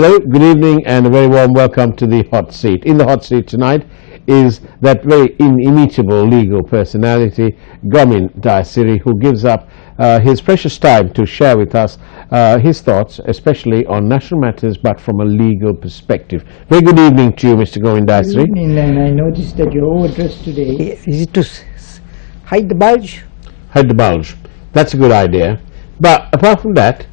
Hello, good evening and a very warm welcome to the Hot Seat. In the Hot Seat tonight is that very inimitable legal personality, Gomin Daisiri, who gives up his precious time to share with us his thoughts, especially on national matters, but from a legal perspective. Very good evening to you, Mr. Gomin Daisiri. Good evening, and I noticed that you're overdressed today. Is it to hide the bulge? Hide the bulge. That's a good idea. But apart from that,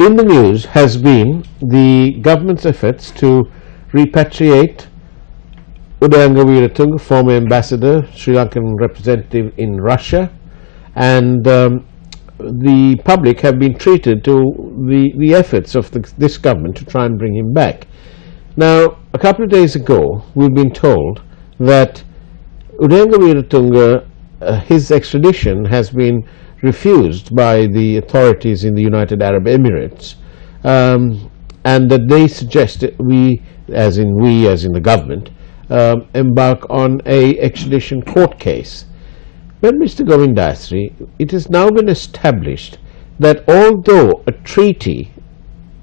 in the news has been the government's efforts to repatriate Udayanga Weeratunga, former ambassador, Sri Lankan representative in Russia, and the public have been treated to the efforts of this government to try and bring him back. Now, a couple of days ago, we've been told that Udayanga Weeratunga, his extradition has been refused by the authorities in the United Arab Emirates, and that they suggested we, as in the government, embark on a extradition court case. But Mr. Gomin Daisiri, it has now been established that although a treaty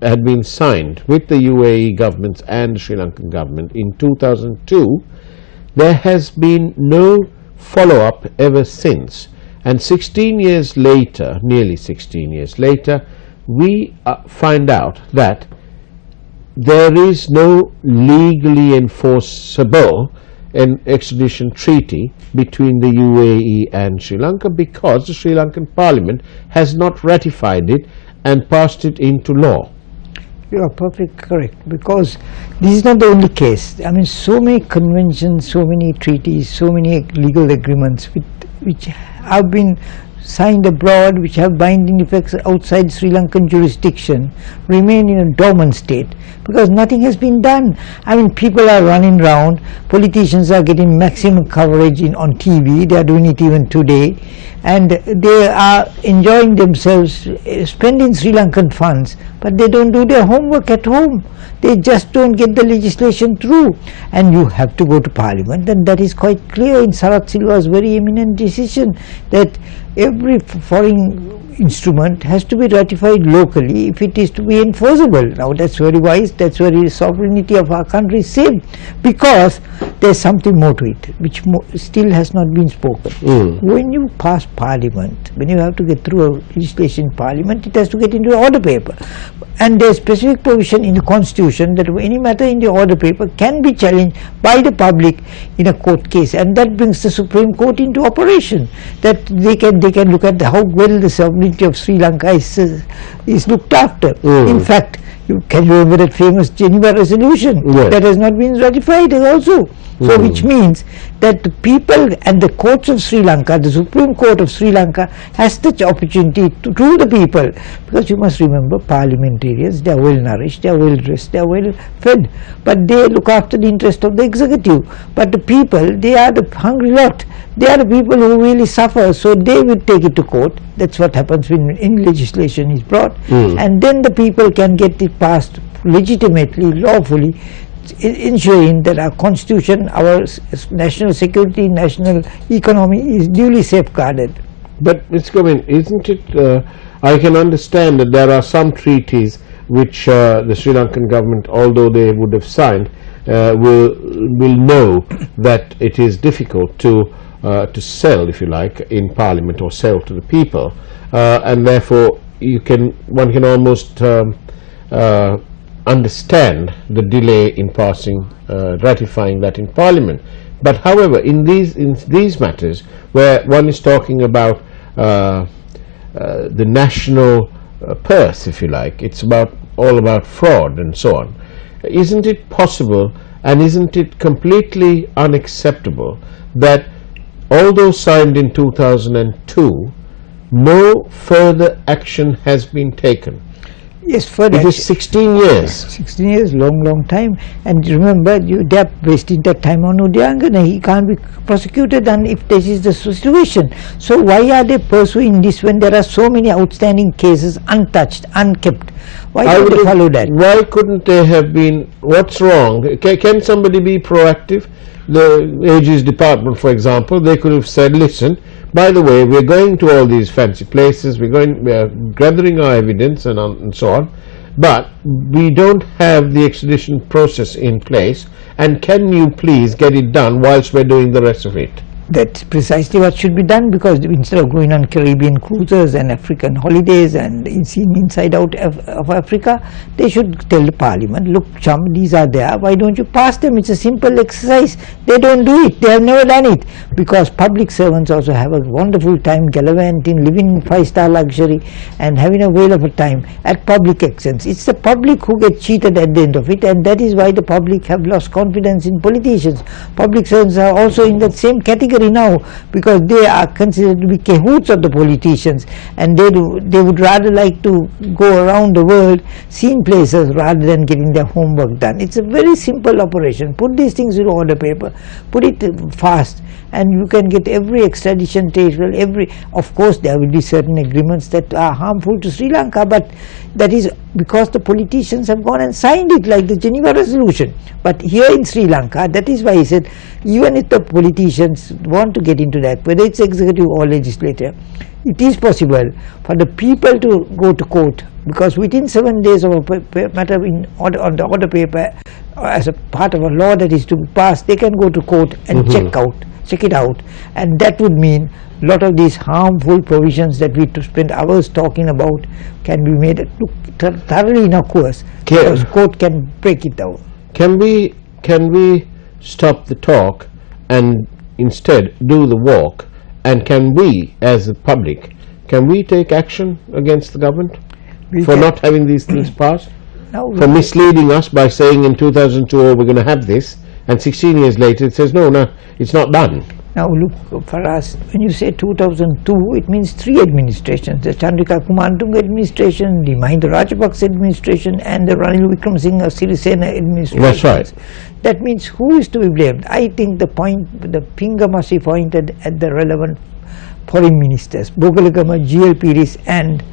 had been signed with the UAE government and the Sri Lankan government in 2002, there has been no follow-up ever since. And 16 years later, nearly 16 years later, we find out that there is no legally enforceable extradition treaty between the UAE and Sri Lanka because the Sri Lankan Parliament has not ratified it and passed it into law. You are perfectly correct, because this is not the only case. I mean, so many conventions, so many treaties, so many legal agreements which have been signed abroad, which have binding effects outside Sri Lankan jurisdiction, remain in a dormant state because nothing has been done. I mean, people are running around, politicians are getting maximum coverage on TV, they are doing it even today, and they are enjoying themselves, spending Sri Lankan funds, but they don't do their homework at home. They just don't get the legislation through, and you have to go to Parliament, and that is quite clear in Sarath Silva's very eminent decision that every foreign instrument has to be ratified locally if it is to be enforceable. Now that's very wise, that's where the sovereignty of our country is saved, because there's something more to it which still has not been spoken. When you pass Parliament, when you have to get through a legislation in Parliament, it has to get into an order paper, and there's specific provision in the Constitution that any matter in the order paper can be challenged by the public in a court case, and that brings the Supreme Court into operation, that they can look at how well the sovereignty of Sri Lanka is looked after. In fact, you can remember that famous Geneva resolution that has not been ratified also. So which means that the people and the courts of Sri Lanka, the Supreme Court of Sri Lanka, has such opportunity to rule the people, because you must remember, parliamentarians, they are well nourished, they are well dressed, they are well fed, but they look after the interest of the executive. But the people, they are the hungry lot, they are the people who really suffer, so they will take it to court. That's what happens when legislation is brought, and then the people can get it passed legitimately, lawfully, ensuring that our constitution, our national security, national economy is duly safeguarded. But Mr. Gomin, isn't it, I can understand that there are some treaties which the Sri Lankan government, although they would have signed, will know that it is difficult to sell, if you like, in Parliament, or sell to the people, and therefore one can almost understand the delay in ratifying that in Parliament. But however, in these matters where one is talking about the national purse, if you like, it's all about fraud and so on, isn't it possible, and isn't it completely unacceptable that although signed in 2002, no further action has been taken? Yes, further. It is 16 years. 16 years, long time. And remember, they are wasting that time on Udayanga. He can't be prosecuted, and if this is the situation. So why are they pursuing this when there are so many outstanding cases untouched, unkept? Why don't they follow that? Why couldn't they have been? What's wrong? Can somebody be proactive? The Ages Department, for example, they could have said, listen, by the way, we're going to all these fancy places, we are gathering our evidence and so on. but we don't have the extradition process in place, and can you please get it done whilst we're doing the rest of it? That's precisely what should be done, because instead of going on Caribbean cruises and African holidays and seeing inside out of Africa, they should tell the Parliament, look chum, these are there, why don't you pass them? It's a simple exercise. They don't do it, they have never done it, because public servants also have a wonderful time gallivanting, living in 5-star luxury and having a whale of a time at public expense. It's the public who get cheated at the end of it, and that is why the public have lost confidence in politicians. Public servants are also in that same category now, because they are considered to be cahoots of the politicians, and they would rather like to go around the world seeing places rather than getting their homework done. It's a very simple operation. Put these things in order paper, put it fast, and you can get every extradition table, of course there will be certain agreements that are harmful to Sri Lanka, but that is because the politicians have gone and signed it, like the Geneva Resolution. But here in Sri Lanka, that is why he said, even if the politicians want to get into that, whether it's executive or legislature, it is possible for the people to go to court, because within 7 days of a matter on the order paper, as a part of a law that is to be passed, they can go to court and check it out, and that would mean a lot of these harmful provisions that we spend hours talking about can be made thoroughly innocuous, because court can break it down. Can we stop the talk and instead do the walk, and can we as the public, can we take action against the government for not having these things passed, for misleading us by saying in 2002 we're going to have this, and 16 years later it says no, it's not done? Now look, for us, when you say 2002, it means 3 administrations: the Chandrika Kumartunga administration, the Mahinda Rajapaksa administration, and the Ranil Wickremesinghe Sirisena administration. That's right. That means who is to be blamed? I think the finger must be pointed at the relevant foreign ministers, Bogalagama, GL Piris, and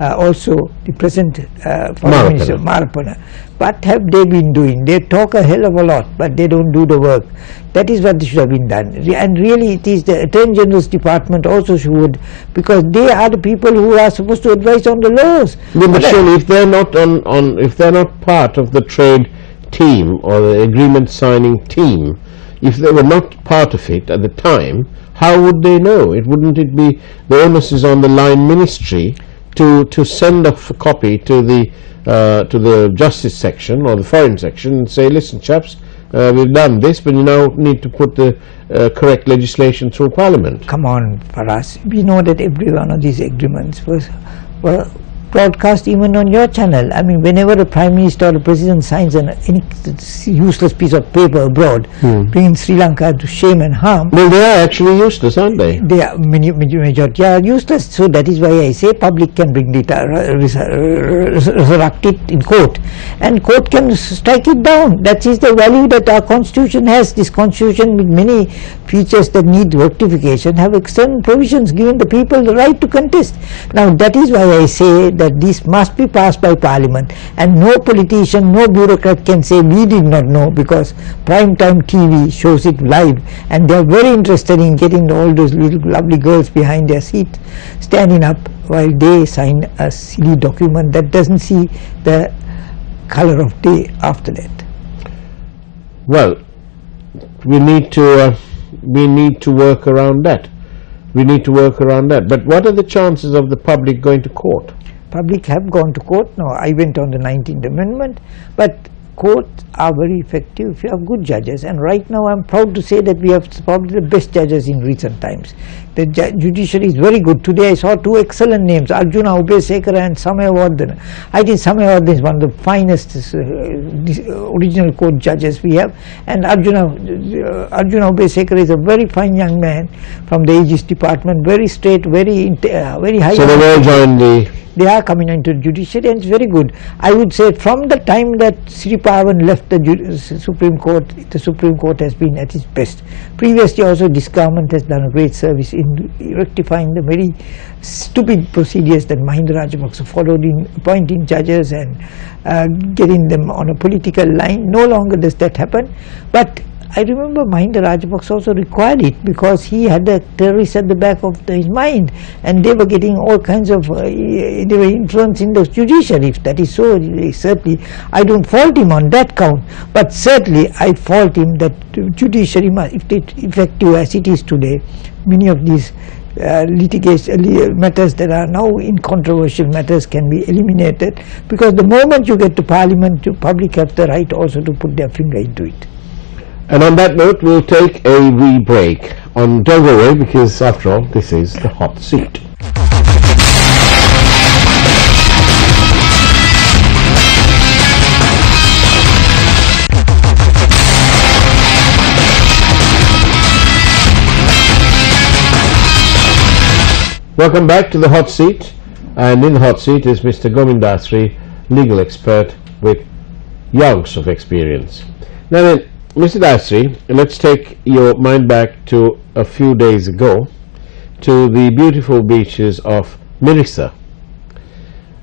also the present foreign minister, Marapana. What have they been doing? They talk a hell of a lot, but they don't do the work. That is what should have been done. And really it is the Attorney General's department also should, because they are the people who are supposed to advise on the laws. But surely if they're not if they're not part of the trade team or the agreement signing team, if they were not part of it at the time, how would they know? Wouldn't it be the onus is on the line ministry to send off a copy to the justice section or the foreign section and say, listen chaps, we've done this, but you now need to put the correct legislation through Parliament. Come on, for us, we know that every one of these agreements were broadcast even on your channel. I mean, whenever a Prime Minister or a President signs any useless piece of paper abroad, bringing Sri Lanka to shame and harm. Well, they are actually useless, aren't they? They are, majority are useless. So that is why I say public can bring data, resurrect it in court, and court can strike it down. That is the value that our constitution has. This constitution, with many features that need rectification, have external provisions giving the people the right to contest. Now that is why I say that this must be passed by Parliament, and no politician, no bureaucrat can say we did not know, because prime time TV shows it live, and they are very interested in getting all those little lovely girls behind their seat standing up while they sign a silly document that doesn't see the color of day after that. Well, we need to work around that. We need to work around that. But what are the chances of the public going to court? Public have gone to court. No, I went on the 19th Amendment, but courts are very effective if you have good judges, and right now I'm proud to say that we have probably the best judges in recent times. The judiciary is very good. Today I saw 2 excellent names, Arjuna Ubesekara and Samayavardhana. I think Samayavardhana is one of the finest original court judges we have, and Arjuna Ubesekara is a very fine young man from the Aegis department, very straight, very high. So they all joined they are coming into the judiciary, and it's very good. I would say from the time that Sri Pavan left the Supreme Court, the Supreme Court has been at its best. Previously also this government has done a great service in rectifying the very stupid procedures that Mahinda Rajapaksa followed in appointing judges and getting them on a political line. No longer does that happen, but I remember Mahinda Rajapaksa also required it because he had the terrorists at the back of his mind, and they were getting all kinds of, they were influencing the judiciary. If that is so, certainly I don't fault him on that count, but certainly I fault him that judiciary, if it effective as it is today, many of these litigation matters that are now in controversial matters can be eliminated, because the moment you get to Parliament, the public have the right also to put their finger into it. And on that note, we'll take a wee break. Don't go away, because after all, this is the hot seat. Welcome back to the hot seat, and in the hot seat is Mr. Govindasri, legal expert with years of experience. Now then, Mr. Dasri, let's take your mind back to a few days ago to the beautiful beaches of Mirissa,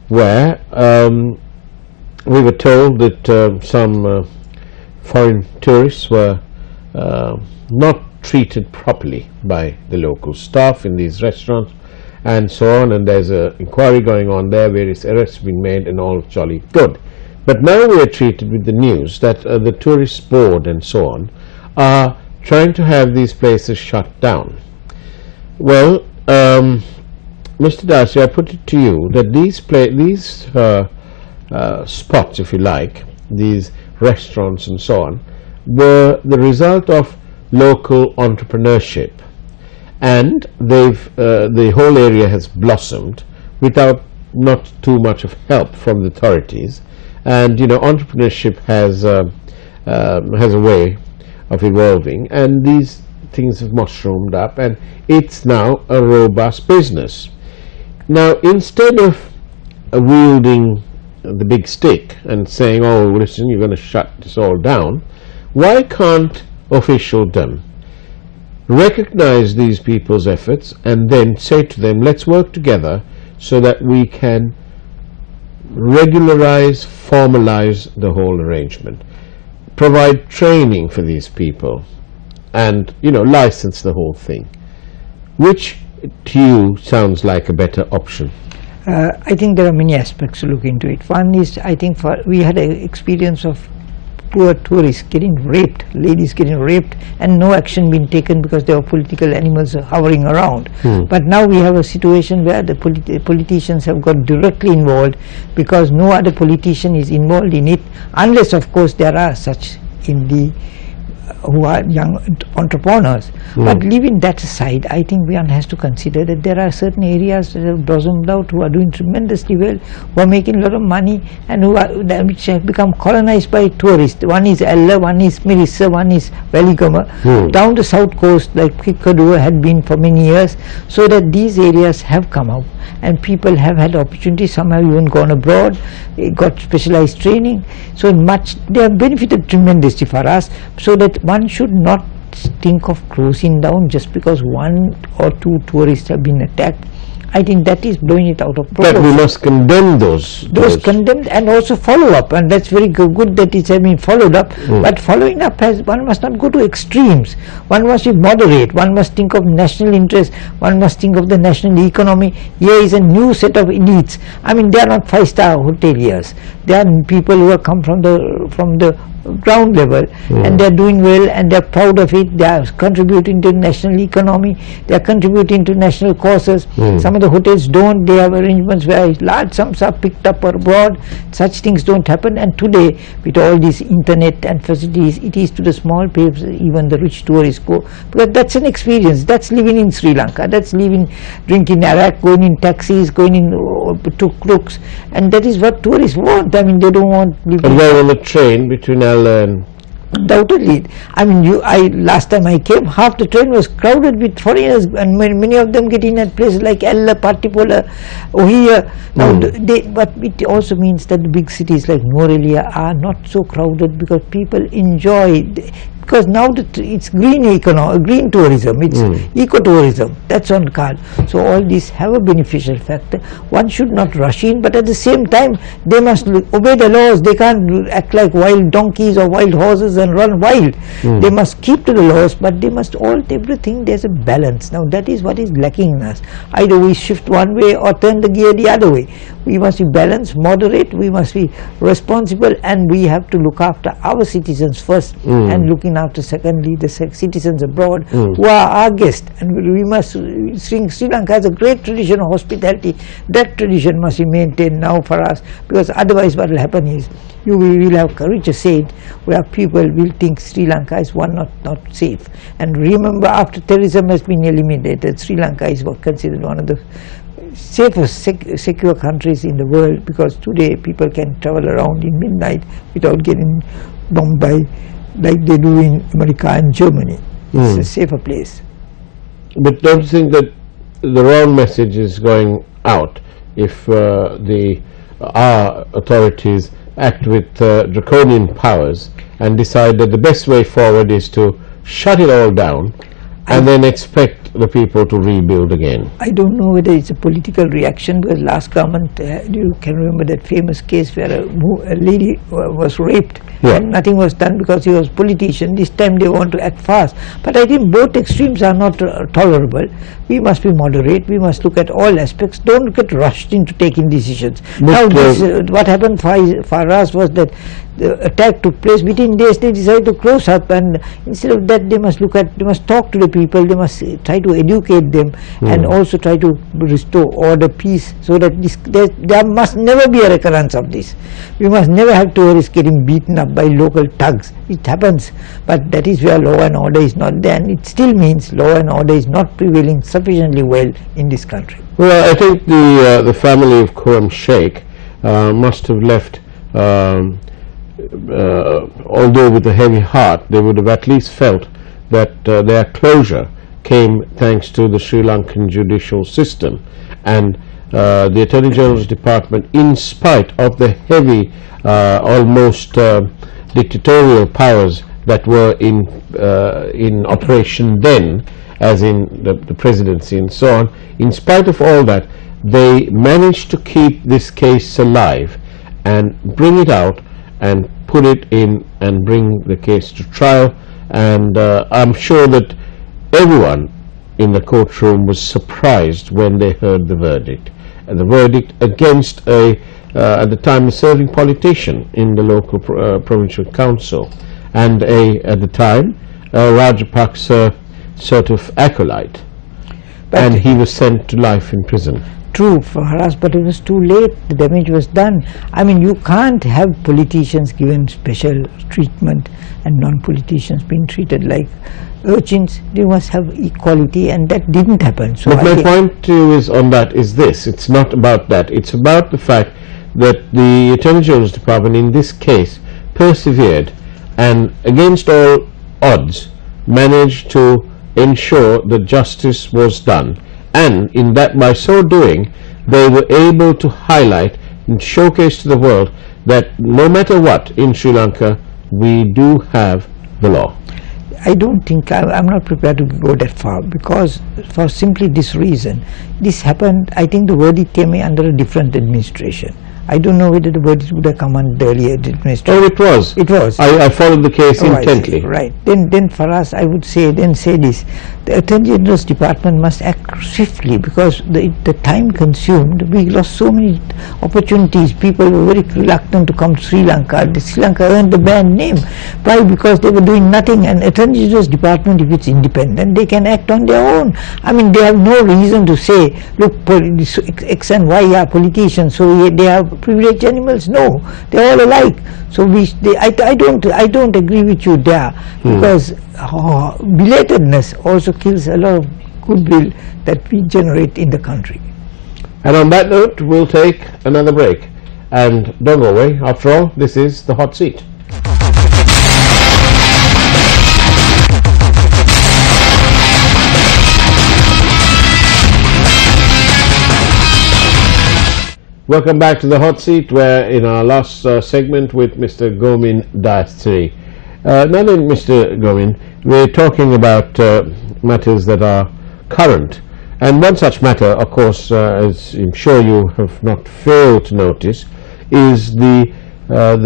where we were told that some foreign tourists were not treated properly by the local staff in these restaurants and so on, and there's an inquiry going on there, various arrests being made, and all jolly good. But now we are treated with the news that the tourist board and so on are trying to have these places shut down. Well, Mr. Darcy, I put it to you that these spots, if you like, these restaurants and so on, were the result of local entrepreneurship, and the whole area has blossomed without not too much of help from the authorities. And entrepreneurship has a way of evolving, and these things have mushroomed up, and it's now a robust business. Now, instead of wielding the big stick and saying, oh, listen, you're going to shut this all down, why can't officialdom recognize these people's efforts and then say to them, let's work together so that we can regularize, formalize the whole arrangement, provide training for these people, and license the whole thing? Which to you sounds like a better option? I think there are many aspects to look into it. One is, I think we had an experience of poor tourists getting raped, ladies getting raped, and no action being taken because there were political animals hovering around. But now we have a situation where the politicians have got directly involved, because no other politician is involved in it, unless of course there are such in the who are young entrepreneurs. But leaving that aside, I think one has to consider that there are certain areas that have blossomed out, who are doing tremendously well, who are making a lot of money, and which have become colonized by tourists. One is Ella, one is Mirissa, one is Veligama, down the south coast, like Kikkaduwa had been for many years, so that these areas have come out, and people have had opportunities. Some have even gone abroad, got specialized training, so much they have benefited tremendously for us, so that one should not think of closing down just because one or two tourists have been attacked. I think that is blowing it out of proportion. But we must condemn those condemned, and also follow up, and that's very good that it has been followed up. But following up one must not go to extremes. One must be moderate. One must think of national interest. One must think of the national economy. Here is a new set of elites. I mean, they are not five-star hoteliers. They are people who have come from the ground level, and they are doing well, and they are proud of it. They are contributing to the national economy. They are contributing to national causes. Some of the hotels don't. They have arrangements where large sums are picked up abroad. Such things don't happen. And today, with all these internet and facilities, it is to the small papers even the rich tourists go, because that's an experience. That's living in Sri Lanka. That's living, drinking arak, going in taxis, going in tuk-tuks, and that is what tourists want. I mean, they don't want. But they're on the train between Ella and. Undoubtedly. I mean, last time I came, half the train was crowded with foreigners, and many of them get in at places like Ella, Partipola, Ohia. Now, but it also means that the big cities like Morelia are not so crowded, because people enjoy because now it's green green tourism, it's ecotourism, that's on card. So all these have a beneficial factor. One should not rush in, but at the same time they must obey the laws. They can't act like wild donkeys or wild horses and run wild. They must keep to the laws, but they must alt everything. There's a balance. Now that is what is lacking in us. Either we shift one way or turn the gear the other way. We must be balanced, moderate, we must be responsible, and we have to look after our citizens first, and looking after secondly the citizens abroad who are our guests. And we must, Sri Lanka has a great tradition of hospitality. That tradition must be maintained now for us, because otherwise what will happen is you will have courage, say it, where people will think Sri Lanka is not safe. And remember, after terrorism has been eliminated, Sri Lanka is considered one of the safest, secure countries in the world, because today people can travel around in midnight without getting bombed by, like they do in America and Germany. It's a safer place. But don't you think that the wrong message is going out if our authorities act with draconian powers and decide that the best way forward is to shut it all down and then expect the people to rebuild again? I don't know whether it's a political reaction, because last government, you can remember that famous case where a lady was raped and nothing was done because he was a politician. This time they want to act fast. But I think both extremes are not tolerable. We must be moderate. We must look at all aspects. Don't get rushed into taking decisions. Now what happened for us was that the attack took place. Within days they decided to close up, and instead of that they must talk to the people, they must try to educate them, and also try to restore order, peace, so that there must never be a recurrence of this. We must never have tourists getting beaten up by local thugs. It happens, but that is where law and order is not there, and it still means law and order is not prevailing sufficiently well in this country. Well, I think the family of Khurram Sheikh must have left, although with a heavy heart, they would have at least felt that their closure came thanks to the Sri Lankan judicial system, and the Attorney General's Department, in spite of the heavy, almost dictatorial powers that were in operation then, as in the presidency and so on, in spite of all that, they managed to keep this case alive and bring it out and put it in and bring the case to trial. And I'm sure that everyone in the courtroom was surprised when they heard the verdict. And the verdict against at the time a serving politician in the local provincial council, and at the time Rajapaksa sort of acolyte, and he was sent to life in prison. True for us, but it was too late. The damage was done. I mean, you can't have politicians given special treatment and non-politicians being treated like urchins. They must have equality, and that didn't happen. So but my point to you is on that is this: it's not about that. It's about the fact that the Attorney General's Department in this case persevered, and against all odds managed to ensure that justice was done. And in that, by so doing, they were able to highlight and showcase to the world that no matter what in Sri Lanka, we do have the law. I don't think, I'm not prepared to go that far, because for simply this reason, this happened, I think the verdict came under a different administration. I don't know whether the verdict would have come under the earlier administration. Oh, it was. It was. I followed the case intently. Right. Then for us, I would say this: the Attorney General's Department must act swiftly, because the time consumed, we lost so many opportunities. People were very reluctant to come to Sri Lanka. Sri Lanka earned the bad name. Why? Because they were doing nothing. And Attorney General's Department, if it's independent, they can act on their own. I mean, they have no reason to say, look, X and Y are politicians, so they are privileged animals. No, they're all alike. So I don't agree with you there, because belatedness also kills a lot of goodwill that we generate in the country. And on that note, we'll take another break. And don't go away. After all, this is the Hot Seat. Welcome back to the Hot Seat, where in our last segment with Mr. Gomin Dastri, Now then, Mr. Govind, we're talking about matters that are current, and one such matter, of course, as I'm sure you have not failed to notice, is all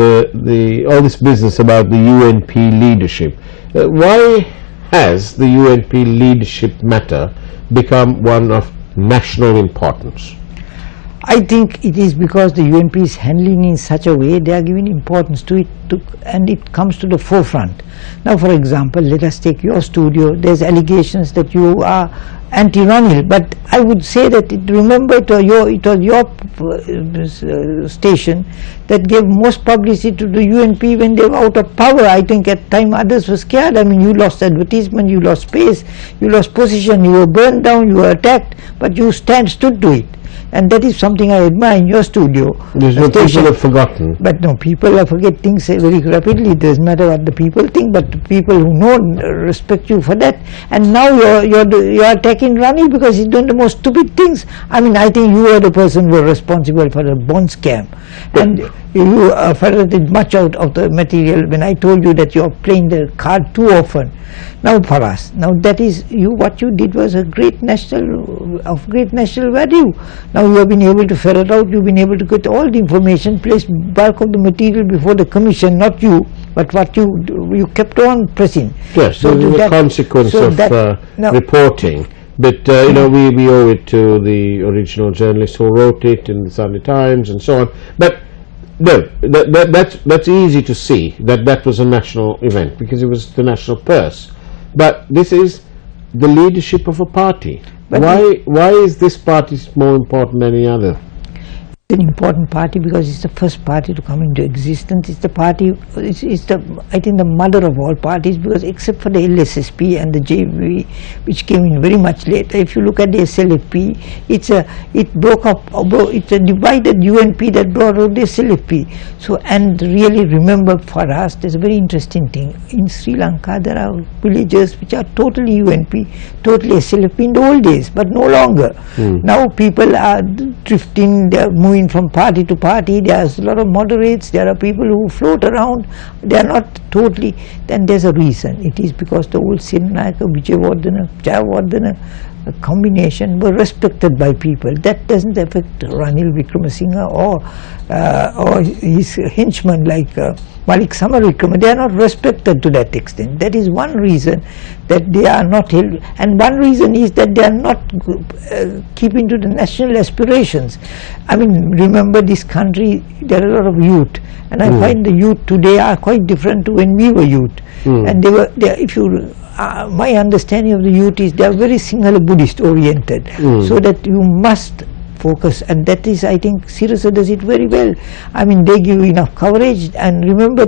this business about the UNP leadership. Why has the UNP leadership matter become one of national importance? I think it is because the UNP is handling in such a way, they are giving importance to it, and it comes to the forefront. Now, for example, let us take your studio. There's allegations that you are anti-Ranil, but I would say that remember it was your station that gave most publicity to the UNP when they were out of power. I think at time others were scared. I mean, you lost advertisement, you lost space, you lost position, you were burned down, you were attacked, but you stood to it. And that is something I admire in your studio. There's no people have forgotten. But no, people forget things very rapidly. It doesn't matter what the people think, but the people who know respect you for that. And now you're attacking Ranil because he's doing the most stupid things. I mean, I think you are the person who are responsible for the bond scam. And you ferreted much out of the material when I told you that you're playing the card too often. Now for us, now that is what you did was of great national value. Now you have been able to ferret out, you've been able to get all the information, place bulk of the material before the commission, not you, but what you kept on pressing. Yes, so this is a consequence of reporting. But you know, we owe it to the original journalist who wrote it in the Sunday Times and so on. But no, that's easy to see that was a national event because it was the national purse. But this is the leadership of a party. But why is this party more important than any other? It's an important party because it's the first party to come into existence. It's the party, it's I think the mother of all parties, because except for the LSSP and the JV, which came in very much later, if you look at the SLFP, it broke up, it's a divided UNP that brought out the SLFP. So, and really remember for us, there's a very interesting thing. In Sri Lanka, there are villages which are totally UNP, totally SLFP in the old days, but no longer. Now people are drifting, they are moving from party to party. There's a lot of moderates, there are people who float around, they are not totally, then there's a reason. It is because the old Senanayaka, Vijayawardena, Jayawardena combination were respected by people. That doesn't affect Ranil Wickremesinghe or his henchmen like Malik Samarawickrama. They are not respected to that extent. That is one reason that they are not held, and one reason is that they are not keeping to the national aspirations. I mean, remember this country, there are a lot of youth, and I find the youth today are quite different to when we were youth. And if you my understanding of the youth is they are very Sinhala Buddhist oriented, so that you must focus, and that is, I think Sirasa does it very well. I mean, they give enough coverage, and remember,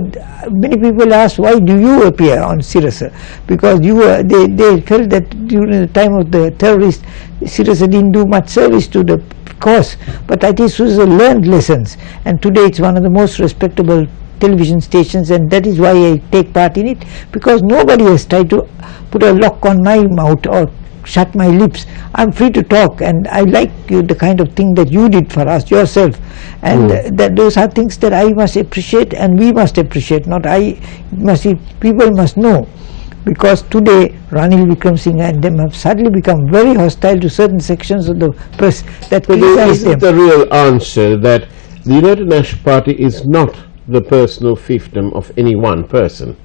many people ask, why do you appear on Sirasa? Because they felt that during the time of the terrorists, Sirasa didn't do much service to the cause, but I think Sirasa learned lessons, and today it's one of the most respectable television stations, and that is why I take part in it, because nobody has tried to put a lock on my mouth or shut my lips. I'm free to talk, and I like the kind of thing that you did for us yourself, and those are things that I must appreciate, and we must appreciate, not I must, people must know. Because today Ranil Wickremesinghe and them have suddenly become very hostile to certain sections of the press that criticize them. Is the real answer that the United National Party is not the personal fiefdom of any one person?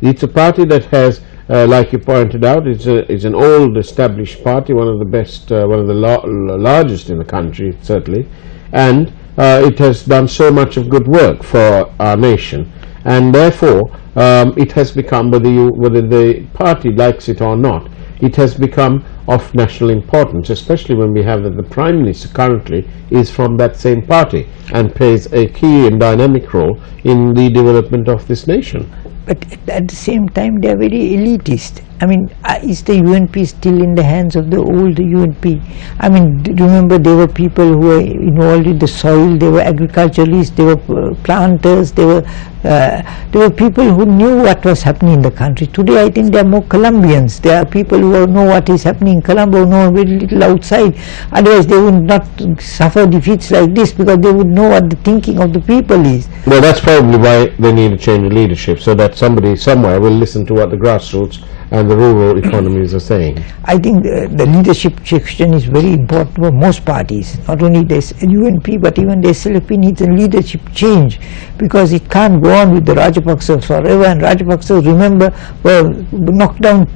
It's a party that has, like you pointed out, it's an old established party, one of the best, one of the largest in the country, certainly, and it has done so much of good work for our nation, and therefore it has become, whether the party likes it or not, it has become of national importance, especially when we have that the Prime Minister currently is from that same party and plays a key and dynamic role in the development of this nation. But at the same time, they are very elitist. I mean, is the UNP still in the hands of the old UNP? I mean, remember there were people who were involved in the soil, they were agriculturalists, they were planters, they were people who knew what was happening in the country. Today I think there are more Colombians. There are people who know what is happening in Colombo, know very little outside. Otherwise they would not suffer defeats like this, because they would know what the thinking of the people is. Well, that's probably why they need a change of leadership, so that somebody somewhere will listen to what the grassroots and the rural economies are saying. I think the leadership question is very important for most parties. Not only the UNP, but even the SLP needs a leadership change, because it can't go on with the Rajapaksas forever. And Rajapaksas, remember, were knocked down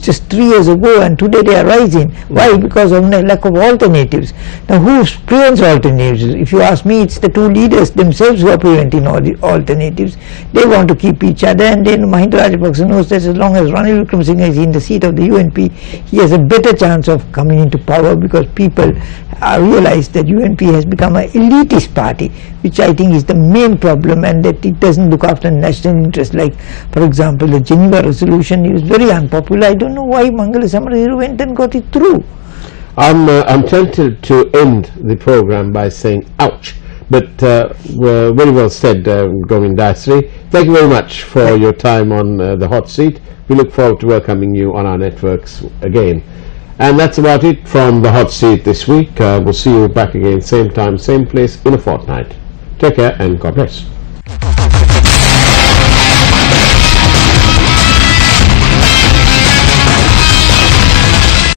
just 3 years ago, and today they are rising. Why? Because of the lack of alternatives. Now, who prevents alternatives? If you ask me, it's the two leaders themselves who are preventing all the alternatives. They want to keep each other, and then Mahinda Rajapaksa knows that as long as Ranil Wickremesinghe is in the seat of the UNP, he has a better chance of coming into power, because people realize that UNP has become an elitist party, which I think is the main problem, and that it doesn't look after national interest. Like, for example, the Geneva resolution is very unpopular. I don't know why Mangala Samarahiru went and got it through. I'm tempted to end the program by saying ouch, but very well said, Govind Dasri. Thank you very much for your time on the hot seat. We look forward to welcoming you on our networks again. And that's about it from the hot seat this week. We'll see you back again, same time, same place in a fortnight. Take care and God bless.